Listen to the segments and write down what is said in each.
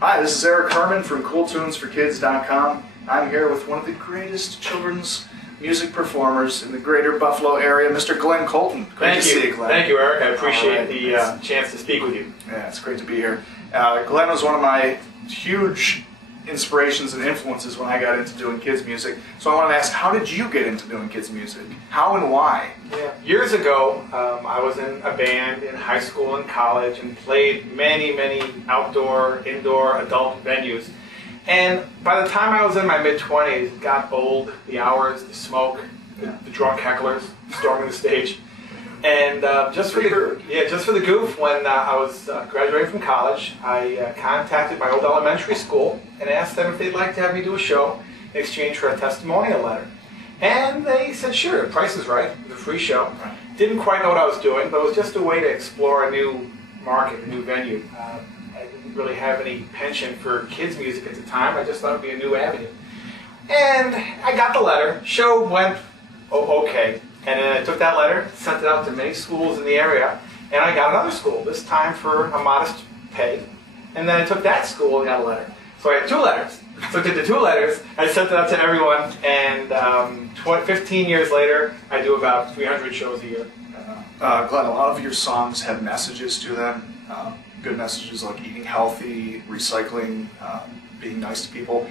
Hi, this is Eric Herman from CoolTunesForKids.com. I'm here with one of the greatest children's music performers in the greater Buffalo area, Mr. Glenn Colton. Great to see you, Glenn. Thank you, Eric. I appreciate the chance to speak with you. Yeah, it's great to be here. Glenn was one of my huge inspirations and influences when I got into doing kids music. So I wanted to ask, how did you get into doing kids music? How and why? Yeah. Years ago, I was in a band in high school and college and played many outdoor, indoor, adult venues. And by the time I was in my mid-20s, it got old, the hours, the smoke, the drunk hecklers storming the stage. And just for the goof, when I was graduating from college, I contacted my old elementary school and asked them if they'd like to have me do a show in exchange for a testimonial letter. And they said, sure, the price is right, it was a free show. Didn't quite know what I was doing, but it was just a way to explore a new market, a new venue. I didn't really have any penchant for kids music at the time, I just thought it would be a new avenue. And I got the letter, show went okay. And then I took that letter, sent it out to many schools in the area, and I got another school, this time for a modest pay. And then I took that school and got a letter. So I had two letters. So I did the two letters, I sent it out to everyone, and 15 years later, I do about 300 shows a year. Glenn, a lot of your songs have messages to them, good messages like eating healthy, recycling, being nice to people.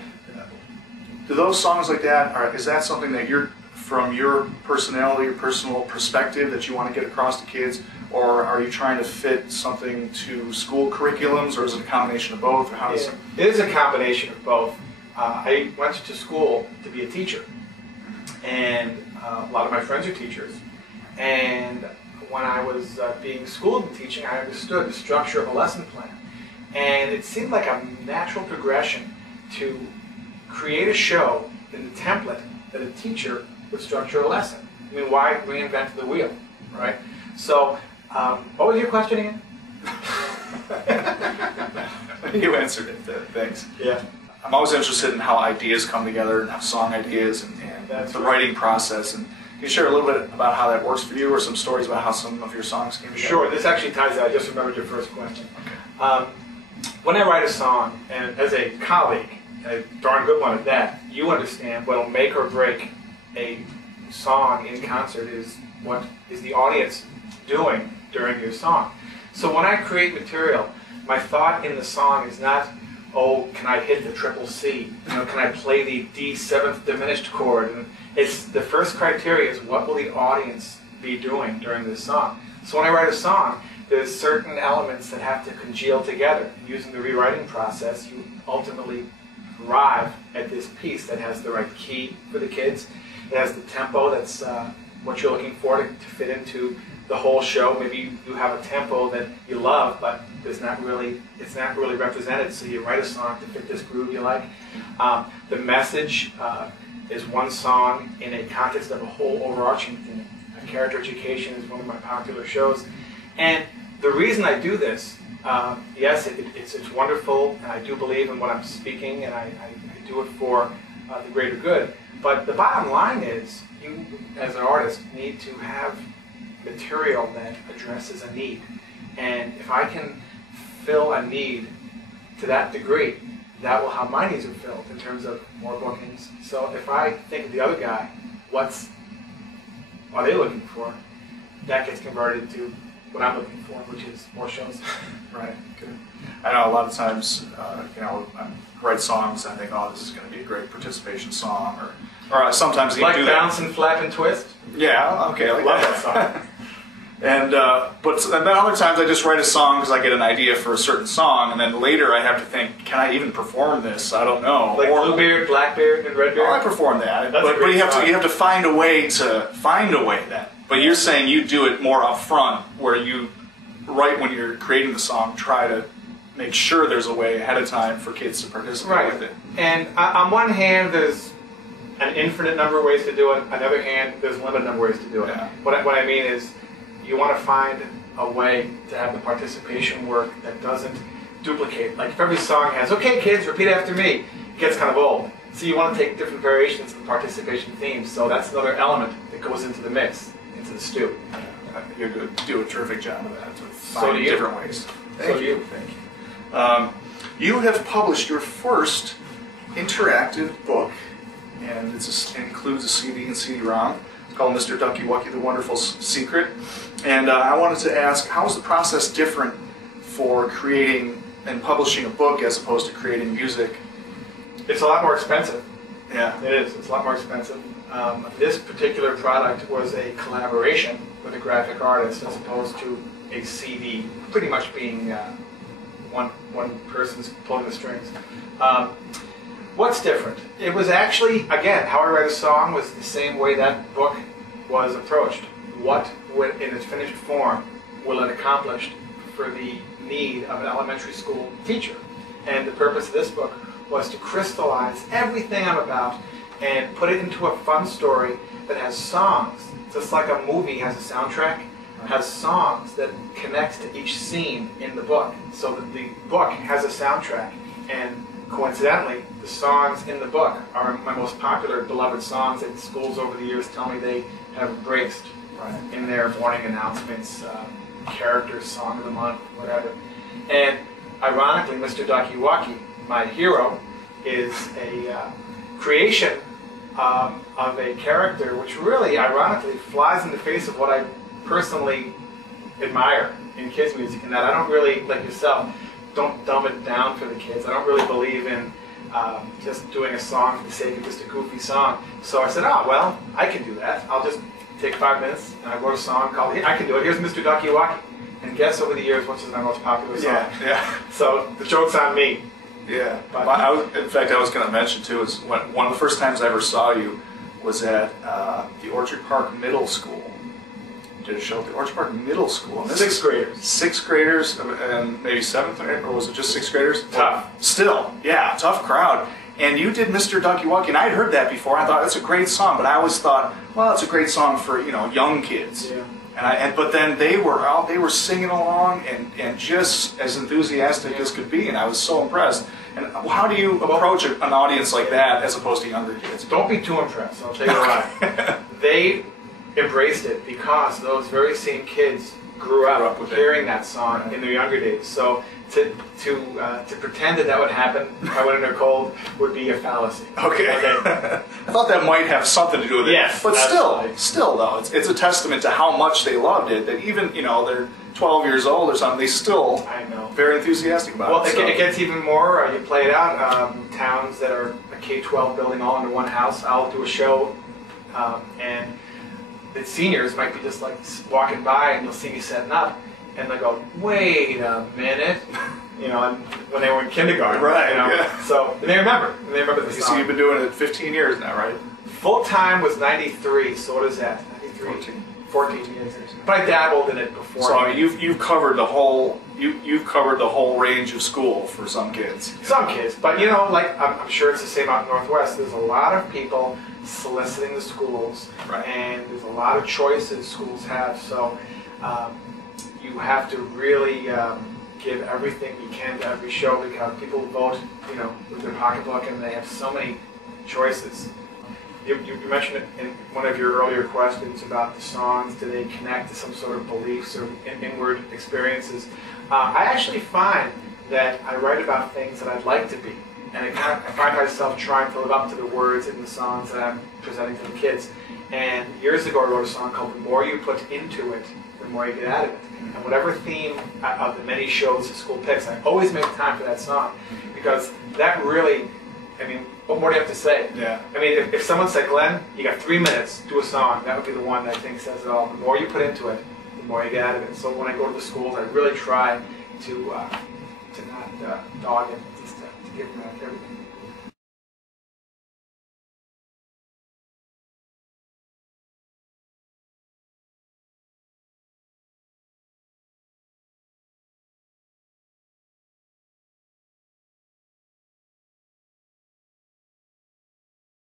Do those songs like that, is that something that you're, from your personality, your personal perspective, that you want to get across to kids, or are you trying to fit something to school curriculums, or is it a combination of both? Or how does it is a combination of both. I went to school to be a teacher, and a lot of my friends are teachers, and when I was being schooled in teaching, I understood the structure of a lesson plan, and it seemed like a natural progression to create a show in the template that a teacher would structure a lesson. I mean, why reinvent the wheel, right? So, what was your question again? You answered it, thanks. Yeah. I'm always interested in how ideas come together, and how song ideas, and the writing process. And can you share a little bit about how that works for you, or some stories about how some of your songs came together? Sure, this actually ties out. I just remembered your first question. Okay. When I write a song, and as a colleague, a darn good one at that, you understand what will make or break a song in concert is what is the audience doing during your song. So when I create material, my thought in the song is not, oh, can I hit the triple C? You know, can I play the D seventh diminished chord? And it's the first criteria is what will the audience be doing during this song. So when I write a song, there's certain elements that have to congeal together. Using the rewriting process, you ultimately arrive at this piece that has the right key for the kids. It has the tempo that's what you're looking for to fit into the whole show. Maybe you have a tempo that you love, but it's not really represented, so you write a song to fit this groove you like. The message is one song in a context of a whole overarching theme. Character Education is one of my popular shows. And the reason I do this, yes, it's wonderful, and I do believe in what I'm speaking, and I do it for the greater good. But the bottom line is, you, as an artist, need to have material that addresses a need. And if I can fill a need to that degree, that will how my needs are filled in terms of more bookings. So if I think of the other guy, what are they looking for? That gets converted to what I'm looking for, which is more shows. Right, good. I know a lot of times, I write songs and I think, oh, this is going to be a great participation song, or sometimes you like do Bounce that. and Flap and Twist? Yeah, okay. I love that song. And then other times I just write a song because I get an idea for a certain song, and then later I have to think, can I even perform this? I don't know. Like Bluebeard, Blackbeard, and Redbeard? Oh, I perform that. But you have to find a way that. But you're saying you do it more up front, where you, right when you're creating the song, try to make sure there's a way ahead of time for kids to participate with it. And on one hand, there's an infinite number of ways to do it. On the other hand, there's a limited number of ways to do it. Yeah. What I mean is, you want to find a way to have the participation work that doesn't duplicate. Like if every song has, okay kids, repeat after me, it gets kind of old. So you want to take different variations of the participation themes. So that's another element that goes into the mix, into the stew. You do a terrific job of that. So do you. Different ways. So do you. Thank you. You have published your first interactive book, and it includes a CD and CD-ROM. It's called Mr. Ducky Wucky, The Wonderful Secret. And I wanted to ask, how is the process different for creating and publishing a book as opposed to creating music? It's a lot more expensive. Yeah. It is. It's a lot more expensive. This particular product was a collaboration with a graphic artist as opposed to a CD, pretty much being one person's pulling the strings. What's different? It was actually, again, How I Write a Song was the same way that book was approached. What would, in its finished form, will it accomplish for the need of an elementary school teacher? And the purpose of this book was to crystallize everything I'm about and put it into a fun story that has songs. Just like a movie has a soundtrack, has songs that connect to each scene in the book. So that the book has a soundtrack, and coincidentally, the songs in the book are my most popular, beloved songs that schools over the years tell me they have embraced in their morning announcements, characters, song of the month, whatever. And ironically, Mr. Ducky Wucky, my hero, is a creation of a character which really, ironically, flies in the face of what I personally admire in kids' music, and that I don't really, like yourself, don't dumb it down for the kids. I don't really believe in just doing a song for the sake of just a goofy song. So I said, oh, well, I can do that. I'll just take 5 minutes, and I wrote a song called, I Can Do It. Here's Mr. Ducky Wucky. And guess over the years, which is my most popular song. Yeah. So the joke's on me. Yeah. In fact, I was going to mention, too, is one of the first times I ever saw you was at the Orchard Park Middle School. Did a show at the Orchard Park Middle School. Sixth graders. Sixth graders, and maybe seventh, or was it just sixth graders? Tough. Still, yeah, tough crowd. And you did Mr. Ducky Wucky, and I had heard that before. I thought that's a great song, but I always thought, well, it's a great song for young kids. Yeah. But then they were singing along and just as enthusiastic as could be, and I was so impressed. And how do you approach an audience like that as opposed to younger kids? Don't be too impressed. I'll tell you why. They embraced it because those very same kids grew up hearing that song in their younger days. So to pretend that would happen by winter or cold would be a fallacy. Okay. I thought that might have something to do with it. Yes, but still though, it's a testament to how much they loved it. That even they're 12 years old or something, they still very enthusiastic about it. Well, it gets even more. You play it out. Towns that are a K-12 building all under one house. I'll do a show, and the seniors might be just like walking by, and you'll see me setting up. And they go, wait a minute, and when they were in kindergarten, right? Yeah. So they remember the song. So you've been doing it 15 years now, right? Full time was 93. So what is that? 93. 14 years. But I dabbled in it before. So you've covered the whole range of school for some kids. Some kids, but I'm sure it's the same out in Northwest. There's a lot of people soliciting the schools, and there's a lot of choices schools have. So. You have to really give everything you can to every show because people vote, with their pocketbook, and they have so many choices. You mentioned it in one of your earlier questions about the songs. Do they connect to some sort of beliefs or inward experiences? I actually find that I write about things that I'd like to be, and I find myself trying to live up to the words in the songs that I'm presenting to the kids. And years ago, I wrote a song called "The More You Put Into It, the More You Get Out of It." And whatever theme of the many shows the school picks, I always make time for that song because that really, what more do you have to say? Yeah. If someone said, Glenn, you got 3 minutes, do a song, that would be the one that I think says it all. The more you put into it, the more you get out of it. So when I go to the schools, I really try to not dog it, just to give them everything.